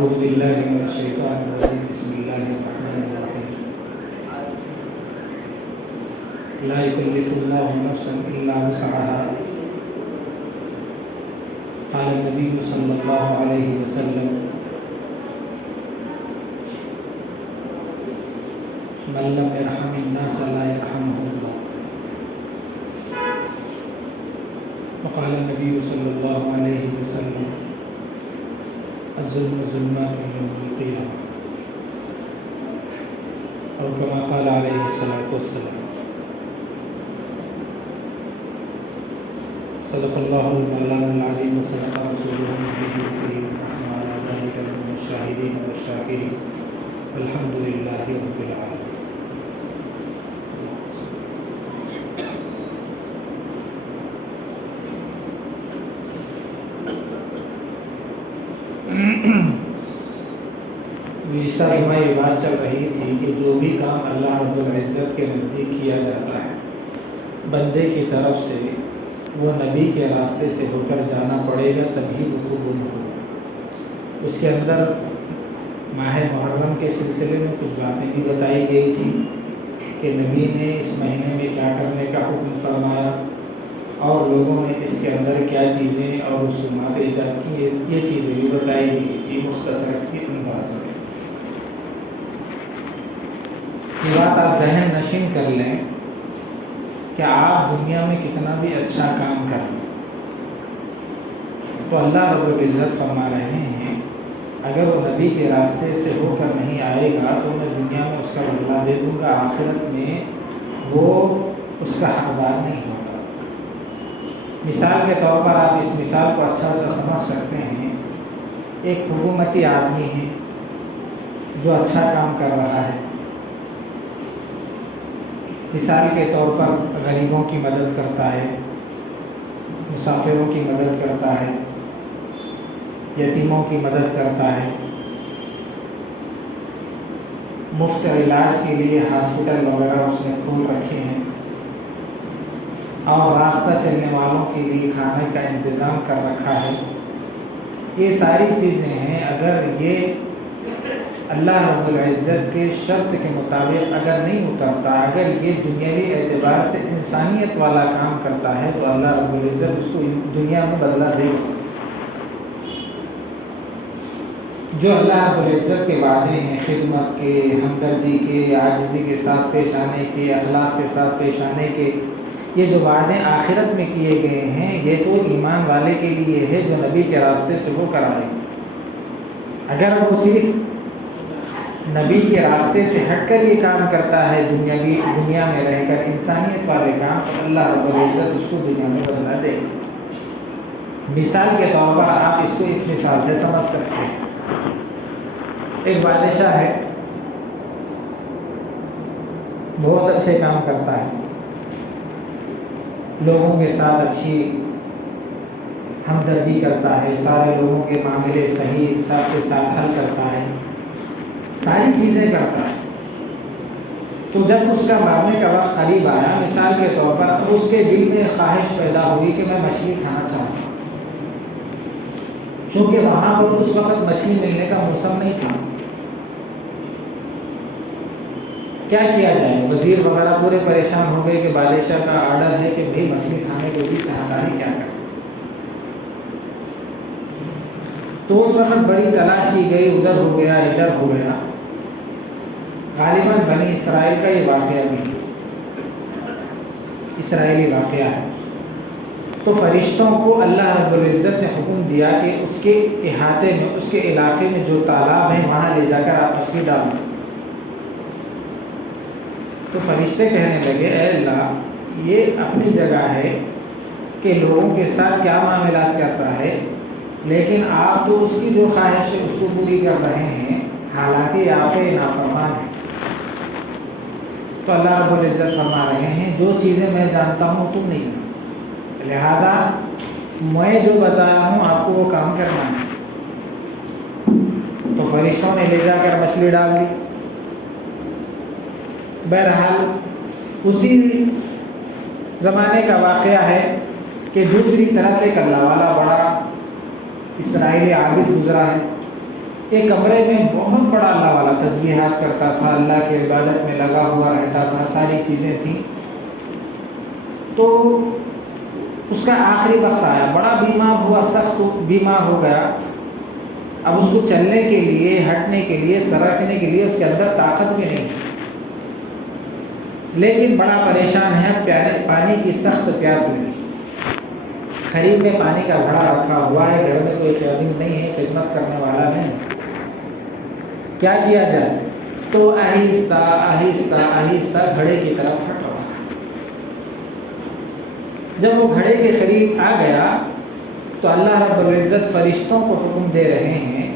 أعوذ بالله من الشيطان الرجيم بسم الله الرحمن الرحيم لا يكلف الله نفسا إلا وسعها قال النبي صلى الله عليه وسلم من لم يرحم الناس لا يرحمه الله وقال النبي صلى الله عليه وسلم الظلم ظلمات يوم القيامة أو كما قال عليه الصلاة والسلام صدق الله المولانا العظيم وصدق رسوله النبي الكريم ونحن على ذلك من الشاهدين والشاكرين والحمد لله رب العالمين. گزشتہ جمعہ یہ بات چل رہی تھی کہ جو بھی کام اللہ رب العزت کے نزدیک کیا جاتا ہے بندے کی طرف سے وہ نبی کے راستے سے ہو کر جانا پڑے گا تبھی وہ قبول ہوگا. اس کے اندر ماہ محرم کے سلسلے میں کچھ باتیں بھی بتائی گئی تھی کہ نبی نے اس مہینے میں کیا کرنے کا حکم فرمایا اور لوگوں نے اس کے اندر کیا چیزیں اور رسومات ایجاد کی، یہ چیزیں بھی بتائی گئی تھی مختصر کی انداز میں. یہ بات آپ ذہن نشین کر لیں کہ آپ دنیا میں کتنا بھی اچھا کام کر لیں تو اللہ رب العزت فرما رہے ہیں اگر وہ نبی کے راستے سے ہو کر نہیں آئے گا تو میں دنیا میں اس کا بدلہ دے دوں گا، آخرت میں وہ اس کا حقدار نہیں ہوگا. مثال کے طور پر آپ اس مثال کو اچھا سا سمجھ سکتے ہیں. ایک حکومتی آدمی ہے جو اچھا کام کر رہا ہے، مثال کے طور پر غریبوں کی مدد کرتا ہے، مسافروں کی مدد کرتا ہے، یتیموں کی مدد کرتا ہے، مفت علاج کے لیے ہاسپٹل وغیرہ اس نے کھول رکھے ہیں اور راستہ چلنے والوں کے لیے کھانے کا انتظام کر رکھا ہے. یہ ساری چیزیں ہیں. اگر یہ اللہ رب العزت کے شرط کے مطابق اگر نہیں اترتا، اگر یہ دنیاوی اعتبار سے انسانیت والا کام کرتا ہے تو اللہ رب العزت اس کو دنیا میں بدلہ دے گا. جو اللہ رب العزت کے وعدے ہیں خدمت کے، ہمدردی کے، عاجزی کے ساتھ پیش آنے کے، اخلاق کے ساتھ پیش آنے کے، یہ جو وعدے آخرت میں کیے گئے ہیں یہ تو ایمان والے کے لیے ہے جو نبی کے راستے سے ہو کر آئے. اگر وہ صرف نبی کے راستے سے ہٹ کر یہ کام کرتا ہے دنیا میں رہ کر انسانیت والے کام، تو اللہ رب العزت اس کو دنیا میں بدلا دے. مثال کے طور پر آپ اس کو اس مثال سے سمجھ سکتے ہیں. ایک بادشاہ ہے، بہت اچھے کام کرتا ہے، لوگوں کے ساتھ اچھی ہمدردی کرتا ہے، سارے لوگوں کے معاملے صحیح انصاف کے ساتھ حل کرتا ہے، ساری چیزیں کرتا ہے. تو جب اس کا مرنے کا وقت قریب آیا، مثال کے طور پر اس کے دل میں خواہش پیدا ہوئی کہ میں مچھلی کھانا چاہتا ہوں. چونکہ وہاں پر اس وقت مچھلی ملنے کا موسم نہیں تھا. کیا کیا جائے؟ وزیر وغیرہ پورے پریشان ہو گئے کہ بادشاہ کا آرڈر ہے کہ بھئی مچھلی کھانے کو بھی کہاں ہے، کیا کریں؟ تو اس وقت بڑی تلاش کی گئی، ادھر ہو گیا ادھر ہو گیا. غالباً بنی اسرائیل کا یہ واقعہ بھی اسرائیلی واقعہ ہے. تو فرشتوں کو اللہ رب العزت نے حکم دیا کہ اس کے احاطے میں، اس کے علاقے میں جو تالاب ہے وہاں لے جا کر آپ مچھلی ڈالیں. تو فرشتے کہنے لگے اے اللہ، یہ اپنی جگہ ہے کہ لوگوں کے ساتھ کیا معاملات کرتا ہے، لیکن آپ تو اس کی جو خواہش ہے اس کو پوری کر رہے ہیں، حالانکہ آپ نافرمان ہیں. تو اللہ رب العزت فرما رہے ہیں جو چیزیں میں جانتا ہوں تم نہیں جانتے، لہذا میں جو بتایا ہوں آپ کو وہ کام کرنا ہے. تو فرشتوں نے لے جا کر مچھلی ڈال دی. بہرحال اسی زمانے کا واقعہ ہے کہ دوسری طرف ایک اللہ والا بڑا اسرائیلی عابد گزرا ہے. ایک کمرے میں بہت بڑا اللہ والا تسبیحات کرتا تھا، اللہ کی عبادت میں لگا ہوا رہتا تھا، ساری چیزیں تھیں. تو اس کا آخری وقت آیا، بڑا بیمار ہوا، سخت بیمار ہو گیا. اب اس کو چلنے کے لیے، ہٹنے کے لیے، سرکنے کے لیے اس کے اندر طاقت بھی نہیں، لیکن بڑا پریشان ہے. پانی کی سخت پیاس لگی. قریب میں پانی کا گھڑا رکھا ہوا ہے، گھر میں کوئی خادم نہیں ہے، خدمت کرنے والا نہیں. کیا کیا جائے؟ تو آہستہ آہستہ آہستہ گھڑے کی طرف ہٹ رہا. جب وہ گھڑے کے قریب آ گیا تو اللہ رب العزت فرشتوں کو حکم دے رہے ہیں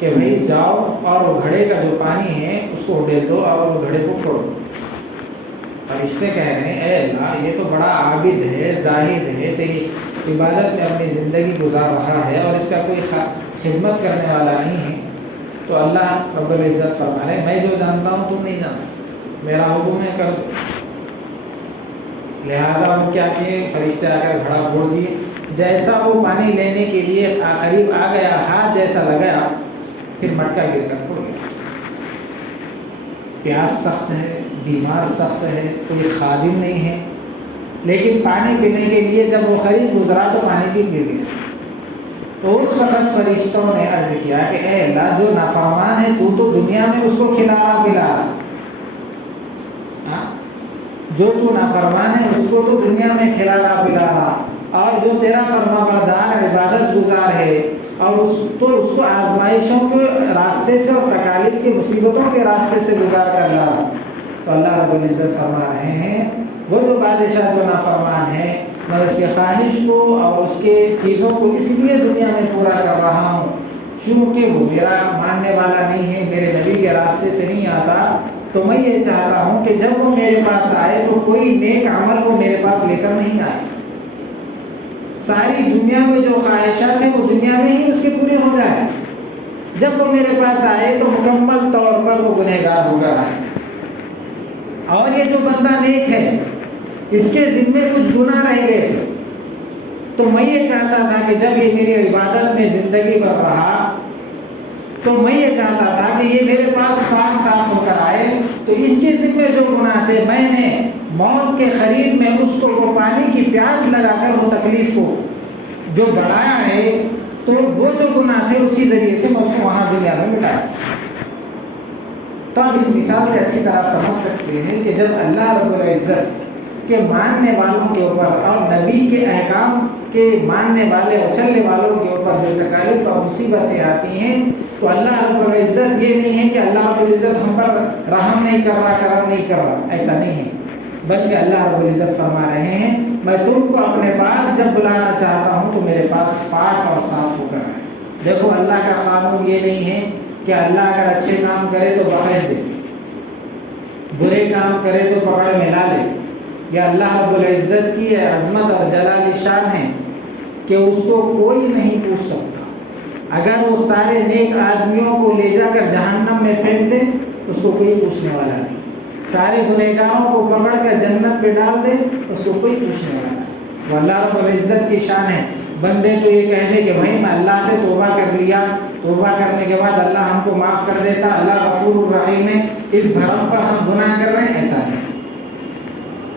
کہ بھئی جاؤ اور وہ گھڑے کا جو پانی ہے اس کو ڈال دو اور وہ گھڑے کو پھوڑ دو. فرشتے کہہ رہے ہیں اے اللہ، یہ تو بڑا عابد ہے، زاہد ہے، تیری عبادت میں اپنی زندگی گزار رہا ہے اور اس کا کوئی خدمت کرنے والا نہیں ہے. تو اللہ رب العزت فرما رہے ہیں میں جو جانتا ہوں تم نہیں جانتا، میرا حکم ہے کر دو. لہٰذا وہ کیا کہ فرشتے آ کر گھڑا پھوڑ دیے. جیسا وہ پانی لینے کے لیے قریب آ گیا، ہاتھ جیسا لگایا، پھر مٹکا گر کر پھوڑ گیا. پیاس سخت ہے، بیمار سخت ہے، کوئی خادم نہیں ہے، لیکن پانی پینے کے لیے جب وہ قریب گزرا تو پانی بھی گر گیا. تو اس وقت فرشتوں نے عرض کیا کہ اے اللہ، جو نافرمان ہے تو دنیا میں اس کو کھلا رہا پلا رہا، جو تو نافرمان ہے اس کو تو دنیا میں کھلا رہا پلا رہا، اور جو تیرا فرما بردار عبادت گزار ہے اور اس کو آزمائشوں کے راستے سے اور تکالیف کی مصیبتوں کے راستے سے گزار کر رہا. تو اللہ رب العزت فرما رہے ہیں وہ جو بادشاہ جو نافرمان ہے، میں اس کے خواہش کو اور اس کے چیزوں کو اس لیے دنیا میں پورا کر رہا ہوں چونکہ وہ میرا ماننے والا نہیں ہے، میرے نبی کے راستے سے نہیں آتا. تو میں یہ چاہتا ہوں کہ جب وہ میرے پاس آئے تو کوئی نیک عمل وہ میرے پاس لے کر نہیں آئے. ساری دنیا میں جو خواہشات ہیں وہ دنیا میں ہی اس کے پورے ہو جائے. جب وہ میرے پاس آئے تو مکمل طور پر وہ گنہگار ہو کر آئے. اور یہ جو بندہ نیک ہے اس کے ذمے کچھ گناہ رہ گئے تھے، تو میں یہ چاہتا تھا کہ جب یہ میری عبادت میں زندگی بھر رہا تو میں یہ چاہتا تھا کہ یہ میرے پاس پاک صاف ہو کر آئے. تو اس کے ذمے جو گناہ تھے میں نے موت کے قریب میں اس کو وہ پانی کی پیاس لگا کر وہ تکلیف کو جو بڑھایا ہے، تو وہ جو گناہ تھے اسی ذریعے سے میں اس کو وہاں دنیا میں مٹایا. تو آپ اس مثال سے اچھی طرح سمجھ سکتے ہیں کہ جب اللہ رب العزت کے ماننے والوں کے اوپر اور نبی کے احکام کے ماننے والے اور چلنے والوں کے اوپر جو تکالیف اور مصیبتیں آتی ہیں تو اللہ رب العزت یہ نہیں ہے کہ اللہ رب العزت ہم پر رحم نہیں کر رہا، کرم نہیں کر رہا، ایسا نہیں ہے، بلکہ اللہ رب العزت فرما رہے ہیں میں تم کو اپنے پاس جب بلانا چاہتا ہوں تو میرے پاس پاک اور صاف ہو کر آئے. دیکھو اللہ کا قانون یہ نہیں ہے کہ اللہ اگر اچھے کام کرے تو بخش دے، برے کام کرے تو پکڑ میں لا لے. یا اللہ رب العزت کی عظمت اور جلال شان ہے کہ اس کو کوئی نہیں پوچھ سکتا. اگر وہ سارے نیک آدمیوں کو لے جا کر جہنم میں پھینک دے اس کو کوئی پوچھنے والا نہیں. سارے گنہگاروں کو پکڑ کر جنت پہ ڈال دے اس کو کوئی پوچھنے والا نہیں. وہ اللہ رب العزت کی شان ہے. بندے تو یہ کہہ دے کہ بھائی میں اللہ سے توبہ کر لیا، توبہ کرنے کے بعد اللہ ہم کو معاف کر دیتا، اللہ غفور الرحیم ہے، اس بھرم پر ہم گناہ کر رہے ہیں، ایسا نہیں.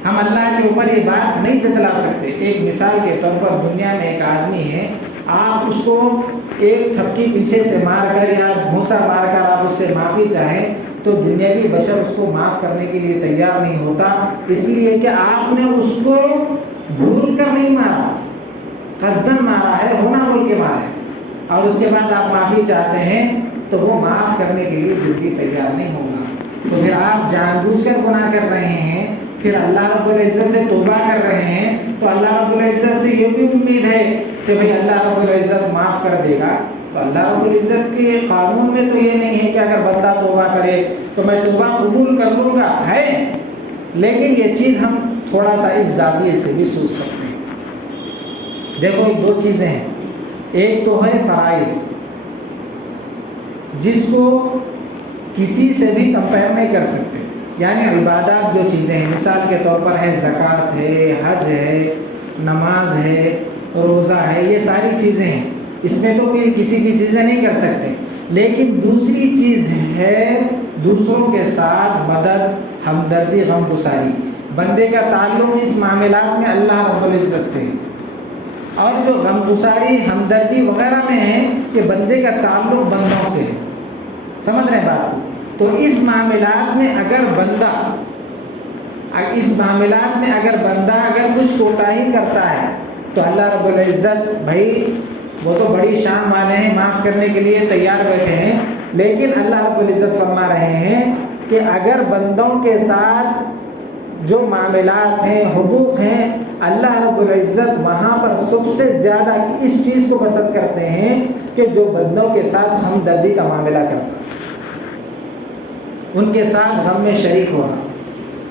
ہم اللہ کے اوپر یہ بات نہیں جتلا سکتے. ایک مثال کے طور پر دنیا میں ایک آدمی ہے، آپ اس کو ایک تھپکی پیچھے سے مار کر یا گھونسا مار کر آپ اس سے معافی چاہیں تو دنیاوی بشر اس کو معاف کرنے کے لیے تیار نہیں ہوتا، اس لیے کہ آپ نے اس کو بھول کر نہیں مارا، قصدن مارا ہے، ہونا بول کے مارا ہے، اور اس کے بعد آپ معافی چاہتے ہیں تو وہ معاف کرنے کے لیے جلدی تیار نہیں ہوگا. تو پھر آپ جان بوجھ کر گناہ کر رہے ہیں، پھر اللہ رب العزت سے توبہ کر رہے ہیں تو اللہ رب العزت سے یہ بھی امید ہے کہ بھئی اللہ رب العزت معاف کر دے گا. تو اللہ رب العزت کے قانون میں تو یہ نہیں ہے کہ اگر بندہ توبہ کرے تو میں توبہ قبول کر لوں گا، ہے، لیکن یہ چیز ہم تھوڑا سا اس زاویے سے بھی سوچ سکتے ہیں. دیکھو یہ دو چیزیں ہیں، ایک تو ہے فرائض جس کو کسی سے بھی کمپیئر نہیں کر سکتے، یعنی عبادات جو چیزیں ہیں، مثال کے طور پر ہے زکوٰۃ ہے، حج ہے، نماز ہے، روزہ ہے، یہ ساری چیزیں ہیں، اس میں تو کوئی کسی کی چیزیں نہیں کر سکتے. لیکن دوسری چیز ہے دوسروں کے ساتھ مدد، ہمدردی، غمگساری۔ بندے کا تعلق اس معاملات میں اللہ رب العزت سے، اور جو غمگساری، ہمدردی وغیرہ میں ہے کہ بندے کا تعلق بندوں سے، سمجھ رہے ہیں بات کو؟ تو اس معاملات میں اگر بندہ اگر کچھ کوتاہی کرتا ہے تو اللہ رب العزت، بھائی وہ تو بڑی شان والے ہیں، معاف کرنے کے لیے تیار بیٹھے ہیں، لیکن اللہ رب العزت فرما رہے ہیں کہ اگر بندوں کے ساتھ جو معاملات ہیں، حقوق ہیں، اللہ رب العزت وہاں پر سب سے زیادہ اس چیز کو پسند کرتے ہیں کہ جو بندوں کے ساتھ ہمدردی کا معاملہ کرتا ہے، ان کے ساتھ غم میں شریک ہو رہا،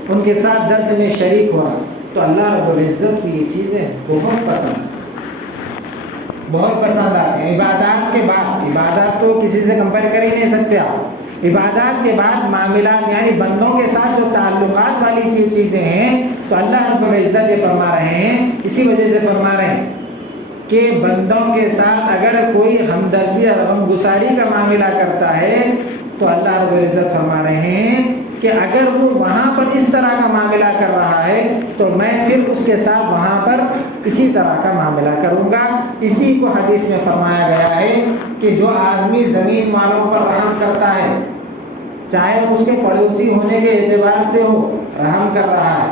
ان کے ساتھ درد میں شریک ہو رہا، تو اللہ رب العزت کو یہ چیزیں بہت پسند آتے ہیں۔ عبادات کے بعد، عبادات تو کسی سے کمپیئر کر ہی نہیں سکتے آپ، عبادات کے بعد معاملات یعنی بندوں کے ساتھ جو تعلقات والی چیزیں ہیں، تو اللہ رب العزت یہ فرما رہے ہیں، اسی وجہ سے فرما رہے ہیں کہ بندوں کے ساتھ اگر کوئی ہمدردی اور غمگساری کا معاملہ کرتا ہے تو اللہ رب العزت فرما رہے ہیں کہ اگر وہ وہاں پر اس طرح کا معاملہ کر رہا ہے تو میں پھر اس کے ساتھ وہاں پر اسی طرح کا معاملہ کروں گا۔ اسی کو حدیث میں فرمایا گیا ہے کہ جو آدمی زمین والوں پر رحم کرتا ہے، چاہے اس کے پڑوسی ہونے کے اعتبار سے ہو، رحم کر رہا ہے،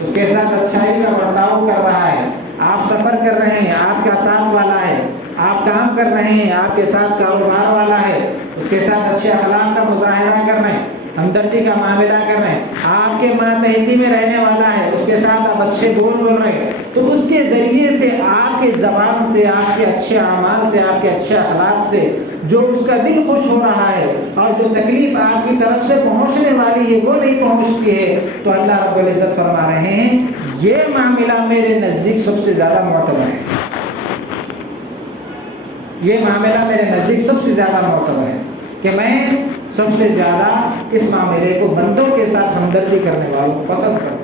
اس کے ساتھ اچھائی کا برتاؤ کر رہا ہے، آپ سفر کر رہے ہیں، آپ کا ساتھ والا ہے، آپ کام کر رہے ہیں، آپ کے ساتھ کاروبار والا ہے، اس کے ساتھ اچھے اخلاق کا مظاہرہ کر رہے ہیں، ہمدردی کا معاملہ کر رہے ہیں، آپ کے ماتحتی میں رہنے والا ہے، اس کے ساتھ آپ اچھے بول رہے ہیں، تو اس کے ذریعے سے آپ کے زبان سے، آپ کے اچھے اعمال سے، آپ کے اچھے اخلاق سے جو اس کا دل خوش ہو رہا ہے اور جو تکلیف آپ کی طرف سے پہنچنے والی ہے وہ نہیں پہنچتی ہے، تو اللہ رب العزت فرما رہے ہیں یہ معاملہ میرے نزدیک سب سے زیادہ معتبر ہے، یہ معاملہ میرے نزدیک سب سے زیادہ معتبر ہے کہ میں سب سے زیادہ اس معاملے کو بندوں کے ساتھ ہمدردی کرنے والوں کو پسند کرتا ہوں۔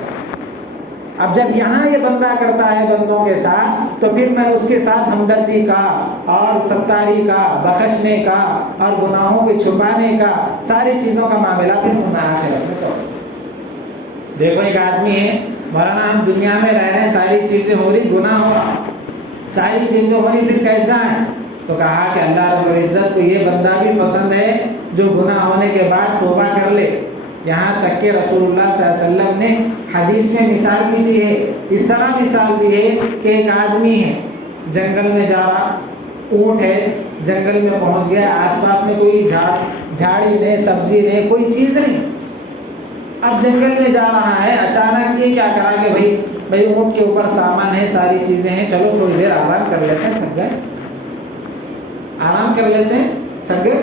اب جب یہاں یہ بندہ کرتا ہے بندوں کے ساتھ، تو پھر میں اس کے ساتھ ہمدردی کا اور ستاری کا، بخشنے کا اور گناہوں کے چھپانے کا، ساری چیزوں کا معاملہ پھر میں آخرت میں کروں۔ دیکھو ایک آدمی ہے، مولانا ہم دنیا میں رہ رہے ہیں، ساری چیزیں ہو رہی، گناہ ہو رہا، ساری چیزیں ہو رہی، پھر کیسا ہے؟ تو کہا کہ اللہ رب العزت کو یہ بندہ بھی پسند ہے جو گناہ ہونے کے بعد توبہ کر لے۔ یہاں تک کہ رسول اللہ صلی اللہ علیہ وسلم نے حدیث میں مثال بھی دی ہے، اس طرح مثال دی ہے کہ ایک آدمی ہے جنگل میں جا رہا، اونٹ ہے، جنگل میں پہنچ گیا، آس پاس میں کوئی جھاڑی نہیں، سبزی نہیں، کوئی چیز نہیں، اب جنگل میں جا رہا ہے، اچانک یہ کیا کرا کہ بھائی اونٹ کے اوپر سامان ہے، ساری چیزیں ہیں، چلو تھوڑی دیر آرام کر لیتے ہیں، تھک گئے، آرام کر لیتے ہیں، تھک گئے۔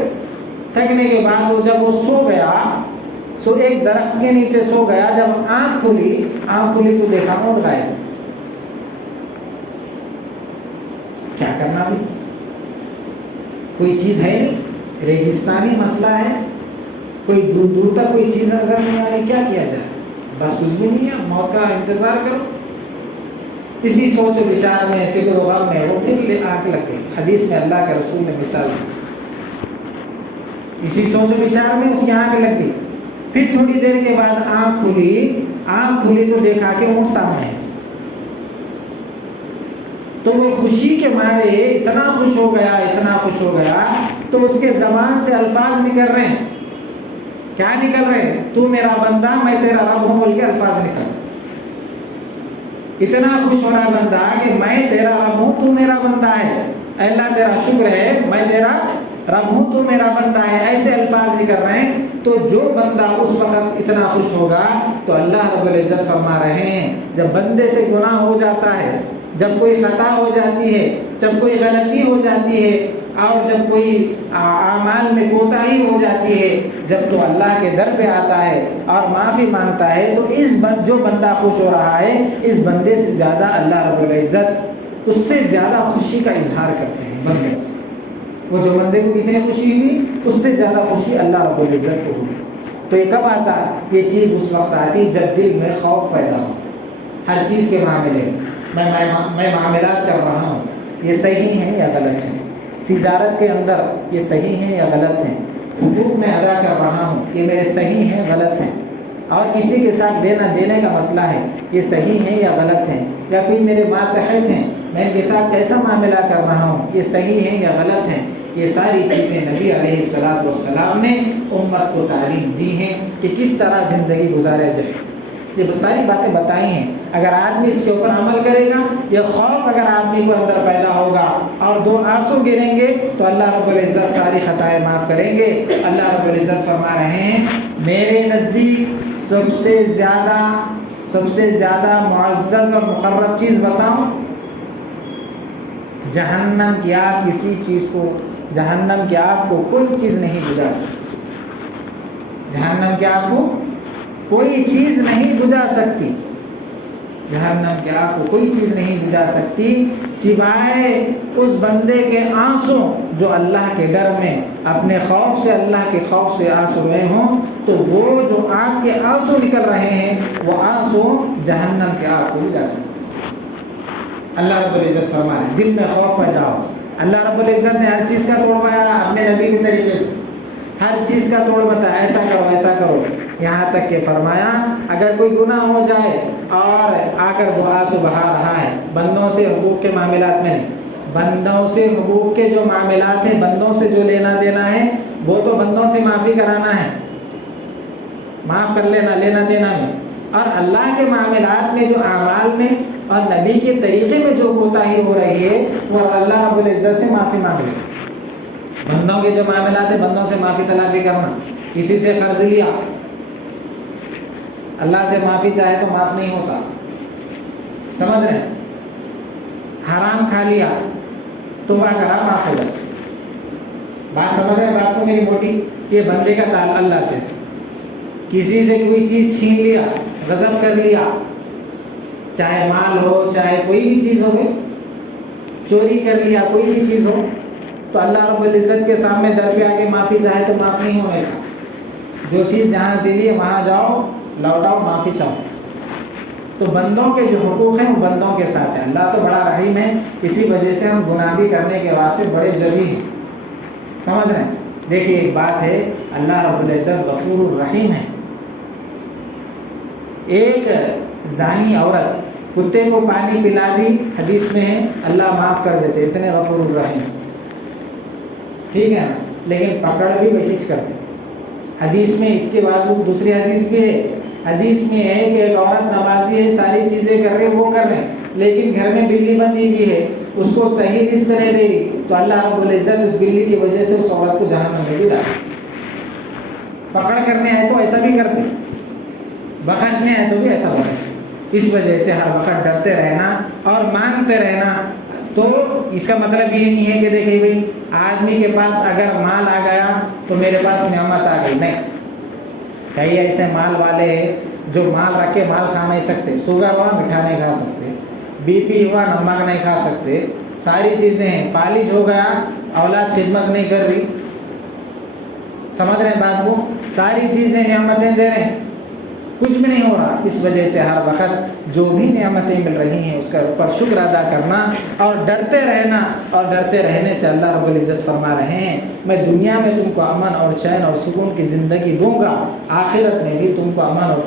تھکنے کے بعد جب وہ سو گیا، ایک درخت کے نیچے سو گیا، جب آنکھ کھلی تو دیکھا اونٹ غائب۔ کیا کرنا بھی، کوئی چیز ہے نہیں، ریگستانی مسئلہ ہے، کوئی دور تک کوئی چیز نظر نہیں آ رہی، کیا کیا جائے؟ بس کچھ بھی نہیں ہے، موت کا انتظار کرو۔ اسی سوچ و بچار میں، فکر و غم میں وہ پھر آنکھ لگ گئی۔ حدیث میں اللہ کے رسول نے مثال دی، اسی سوچ و بچار میں اس کی آنکھ لگ گئی۔ پھر تھوڑی دیر کے بعد آنکھ کھلی تو دیکھا کہ اونٹ سامنے ہے، تو وہ خوشی کے مارے اتنا خوش ہو گیا تو اس کے زبان سے الفاظ نکل رہے ہیں، کیا نکل رہے ہیں؟ تو میرا بندہ، میں تیرا رب ہوں، بول کے الفاظ نکل۔ اتنا خوش ہو رہا بندہ کہ میں تیرا رب ہوں، تو میرا بندہ ہے، اے اللہ تیرا شکر ہے، میں تیرا رب ہوں، تو میرا بندہ ہے، ایسے الفاظ نکل رہے ہیں۔ تو جو بندہ اس وقت اتنا خوش ہوگا تو اللہ رب العزت فرما رہے ہیں جب بندے سے گناہ ہو جاتا ہے، جب کوئی خطا ہو جاتی ہے، جب کوئی غلطی ہو جاتی ہے، اور جب کوئی اعمال میں کوتاہی ہو جاتی ہے، جب تو اللہ کے در پہ آتا ہے اور معافی مانگتا ہے، تو جو بندہ خوش ہو رہا ہے، اس بندے سے زیادہ اللہ رب العزت اس سے زیادہ خوشی کا اظہار کرتے ہیں بندے سے۔ وہ جو بندے کو کتنی خوشی ہوئی، اس سے زیادہ خوشی اللہ رب العزت کو ہوئی۔ تو یہ کب آتا ہے؟ یہ چیز اس وقت آتی جب دل میں خوف پیدا ہو، ہر چیز کے معاملے میں معاملات کر رہا ہوں، یہ صحیح ہے یا غلط ہے، تجارت کے اندر یہ صحیح ہیں یا غلط ہیں، حقوق میں ادا کر رہا ہوں یہ میرے صحیح ہیں غلط ہیں، اور کسی کے ساتھ دینا دینے کا مسئلہ ہے یہ صحیح ہے یا غلط ہے، یا کوئی میرے ماتحت ہیں میں ان کے ساتھ کیسا معاملہ کر رہا ہوں یہ صحیح ہے یا غلط ہے، یہ ساری چیزیں نبی علیہ السلام نے امت کو تعلیم دی ہیں کہ کس طرح زندگی گزارا جائے۔ یہ ساری باتیں بتائی ہیں، اگر آدمی اس کے اوپر عمل کرے گا، یہ خوف اگر آدمی کو اندر پیدا ہوگا اور 2 آنسو گریں گے تو اللہ رب العزت ساری خطائیں معاف کریں گے۔ اللہ رب العزت فرما رہے ہیں میرے نزدیک سب سے زیادہ معزز اور مقرب چیز بتاؤں، جہنم کی آگ جہنم کی آگ کو کوئی چیز نہیں بجھا سکتی، جہنم کی آگ کو کوئی چیز نہیں بجھا سکتی، جہنم کی آگ کو کوئی چیز نہیں بجھا سکتی سوائے اس بندے کے آنسو جو اللہ کے ڈر میں اپنے خوف سے، اللہ کے خوف سے آنسو روئے ہوں، تو وہ جو آگ کے آنسو نکل رہے ہیں وہ آنسو جہنم کے آگ کو بجھا سکتے۔ اللہ رب العزت فرمائے دل میں خوف پیدا ہو، اللہ رب العزت نے ہر چیز کا توڑ بتایا اپنے نبی کے طریقے سے، ہر چیز کا توڑ بتایا ایسا کرو ایسا کرو، یہاں تک کہ فرمایا اگر کوئی گناہ ہو جائے اور آ کر وہ آنسو بہا رہا ہے، بندوں سے حقوق کے معاملات میں نہیں، بندوں سے حقوق کے جو معاملات ہیں، بندوں سے جو لینا دینا ہے وہ تو بندوں سے معافی کرانا ہے، معاف کر لینا دینا میں، اور اللہ کے معاملات میں جو اعمال میں اور نبی کے طریقے میں جو کوتاہی ہو رہی ہے وہ اللہ رب العزت سے معافی مانگ لے۔ بندوں کے جو معاملات ہیں بندوں سے معافی طلبی کرنا، کسی سے قرض لیا اللہ سے معافی چاہے تو معاف نہیں ہوتا، سمجھ رہے ہیں، حرام کھا لیا توبہ کرا معاف ہو جاتا، بات سمجھ رہے ہیں بات کو میری موٹی، یہ بندے کا تعلق اللہ سے، کسی سے کوئی چیز چھین لیا، غضب کر لیا، چاہے مال ہو چاہے کوئی بھی چیز ہو، چوری کر لیا کوئی بھی چیز ہو، تو اللہ رب العزت کے سامنے در پہ آ کے معافی چاہے تو معاف نہیں ہوئے گا، جو چیز جہاں سے لی وہاں جاؤ لوٹاؤ معافی چاہو۔ تو بندوں کے جو حقوق ہیں وہ بندوں کے ساتھ ہیں، اللہ تو بڑا رحیم ہے، اسی وجہ سے ہم گناہ بھی کرنے کے واسطے بڑے جلدی ہیں، سمجھ رہے ہیں۔ دیکھیے ایک بات ہے اللہ رب العزت غفور الرحیم ہے، ایک زانی عورت کتے کو پانی پلا دی، حدیث میں ہے اللہ معاف کر دیتے، اتنے غفور الرحیم، ٹھیک ہے نا، لیکن پکڑ بھی بخشش کرتے حدیث میں، اس کے بعد وہ دوسری حدیث بھی ہے، حدیث میں ہے کہ ایک عورت نمازی ہے ساری چیزیں کر رہے وہ کر رہے ہیں، لیکن گھر میں بلی بندی بھی ہے، اس کو صحیح رزق نہیں دے رہی، تو اللہ رب العزت اس بلی کی وجہ سے اس عورت کو جہنم میں بھی ڈالے۔ پکڑ کرنے آئے تو ایسا بھی کرتے، بخشنے آئے تو بھی ایسا بخشتے، اس وجہ سے ہر وقت ڈرتے رہنا اور مانگتے رہنا۔ تو اس کا مطلب یہ نہیں ہے کہ دیکھیں بھائی آدمی کے پاس اگر مال آ گیا تو میرے پاس نعمت آ گئی، نہیں، کئی ایسے مال والے ہیں جو مال رکھ کے مال کھا نہیں سکتے، شوگر ہوا میٹھا نہیں کھا سکتے، بی پی ہوا نمک نہیں کھا سکتے، ساری چیزیں ہیں، فالج ہو گیا اولاد خدمت نہیں کر رہی، سمجھ رہے ہیں بات کو، ساری چیزیں نعمتیں دے رہے ہیں، کچھ بھی نہیں ہو رہا، اس وجہ سے ہر وقت جو بھی نعمتیں مل رہی ہیں اس کا اوپر شکر ادا کرنا اور ڈرتے رہنا، اور ڈرتے رہنے سے اللہ رب العزت فرما رہے ہیں میں دنیا میں تم کو امن اور چین اور سکون کی زندگی دوں گا، آخرت میں بھی تم کو امن اور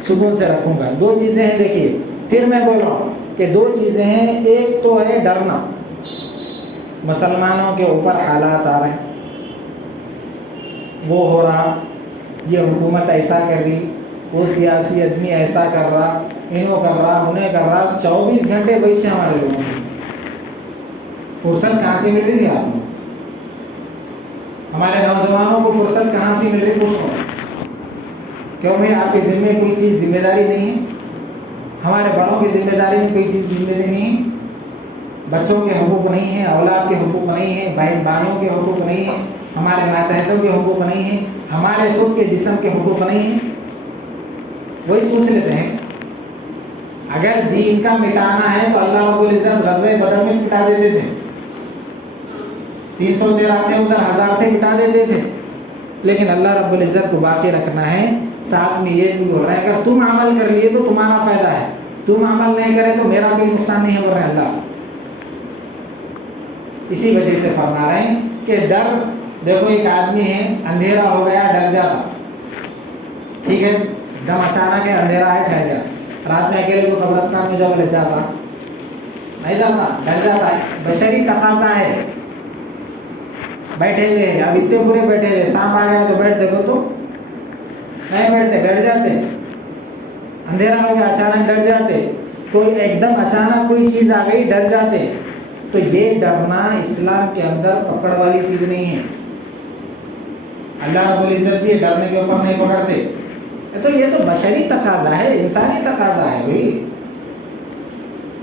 سکون سے رکھوں گا۔ 2 چیزیں ہیں، دیکھیے پھر میں بول رہا ہوں کہ 2 چیزیں ہیں، ایک تو ہے ڈرنا، مسلمانوں کے اوپر حالات آ رہے ہیں، وہ ہو رہا، یہ حکومت ایسا کر رہی، وہ سیاسی آدمی ایسا کر رہا، انہوں کر رہا انہیں کر رہا، 24 گھنٹے بیچے ہمارے لوگوں کو، فرصت کہاں سے مل رہی ہے؟ آپ کو ہمارے نوجوانوں کو فرصت کہاں سے مل رہی ہے؟ کیوں میں آپ کے ذمہ کوئی چیز ذمہ داری نہیں ہے؟ ہمارے بڑوں کی ذمہ داری میں کوئی چیز ذمہ داری نہیں ہے؟ بچوں کے حقوق نہیں ہیں، اولاد کے حقوق نہیں ہیں، بہن بھائیوں کے حقوق نہیں ہیں، ہمارے ماتحتوں کے حقوق نہیں ہیں، ہمارے خود کے جسم کے حقوق نہیں ہیں، وہی سوچ لیتے ہیں۔ اگر دین کا مٹانا ہے تو اللہ رب العزت غزوہ بدر میں مٹا دیتے تھے، 300 تھے ادھر 1000 تھے مٹا دیتے تھے، لیکن اللہ رب العزت کو باقی رکھنا ہے۔ ساتھ میں یہ بھی ہو رہا ہے اگر تم عمل کر لیے تو تمہارا فائدہ ہے، تم عمل نہیں کرے تو میرا بھی نقصان نہیں ہو رہا ہے۔ اللہ اسی وجہ سے فرما رہے ہیں کہ ڈر، دیکھو ایک آدمی ہے اندھیرا ہو گیا ڈر جاتا، ٹھیک ہے، دم اچانک ہے اندھیرا ہے ٹھہر جاتا، رات میں اکیلے کو قبرستان میں جب لے جاتا نہیں جاتا، ڈر جاتا ہے، بشری تقاضا ہے۔ بیٹھے ہوئے اب اتنے پورے بیٹھے ہوئے، سانپ آ گیا تو بیٹھ دیکھو تو نہیں بیٹھتے، بیٹھ جاتے، اندھیرا ہو گیا اچانک ڈر جاتے، کوئی ایک دم اچانک کوئی چیز آ گئی ڈر جاتے۔ تو یہ ڈرنا اسلام کے اندر پکڑ والی چیز نہیں ہے، اللہ رب العزت بھی ڈرنے کے اوپر نہیں پکڑتے، تو یہ تو بشری تقاضا ہے، انسانی تقاضا ہے بھائی۔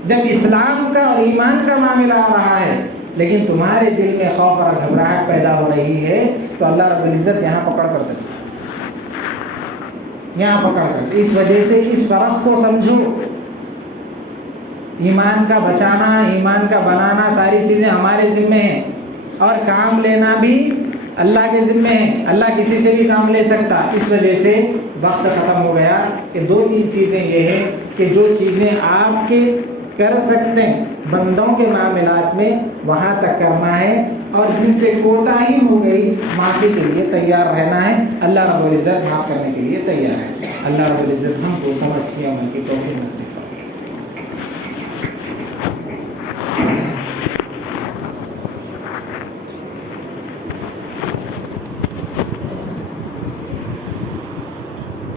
جب اسلام کا اور ایمان کا معاملہ آ رہا ہے لیکن تمہارے دل میں خوف اور گھبراہٹ پیدا ہو رہی ہے تو اللہ رب العزت یہاں پکڑ کر دیتا ہے، یہاں پکڑ کر۔ اس وجہ سے اس فرق کو سمجھو، ایمان کا بچانا، ایمان کا بنانا ساری چیزیں ہمارے ذمے ہیں، اور کام لینا بھی اللہ کے ذمے ہے، اللہ کسی سے بھی کام لے سکتا۔ اس وجہ سے وقت ختم ہو گیا کہ دو تین چیزیں یہ ہیں کہ جو چیزیں آپ کے کر سکتے ہیں بندوں کے معاملات میں وہاں تک کرنا ہے، اور جن سے کوتاہی ہو گئی معافی کے لیے تیار رہنا ہے۔ اللہ رب العزت معاف کرنے کے لیے تیار ہے۔ اللہ رب العزت ہم کو سمجھ کے عمل کی توفیق نصیب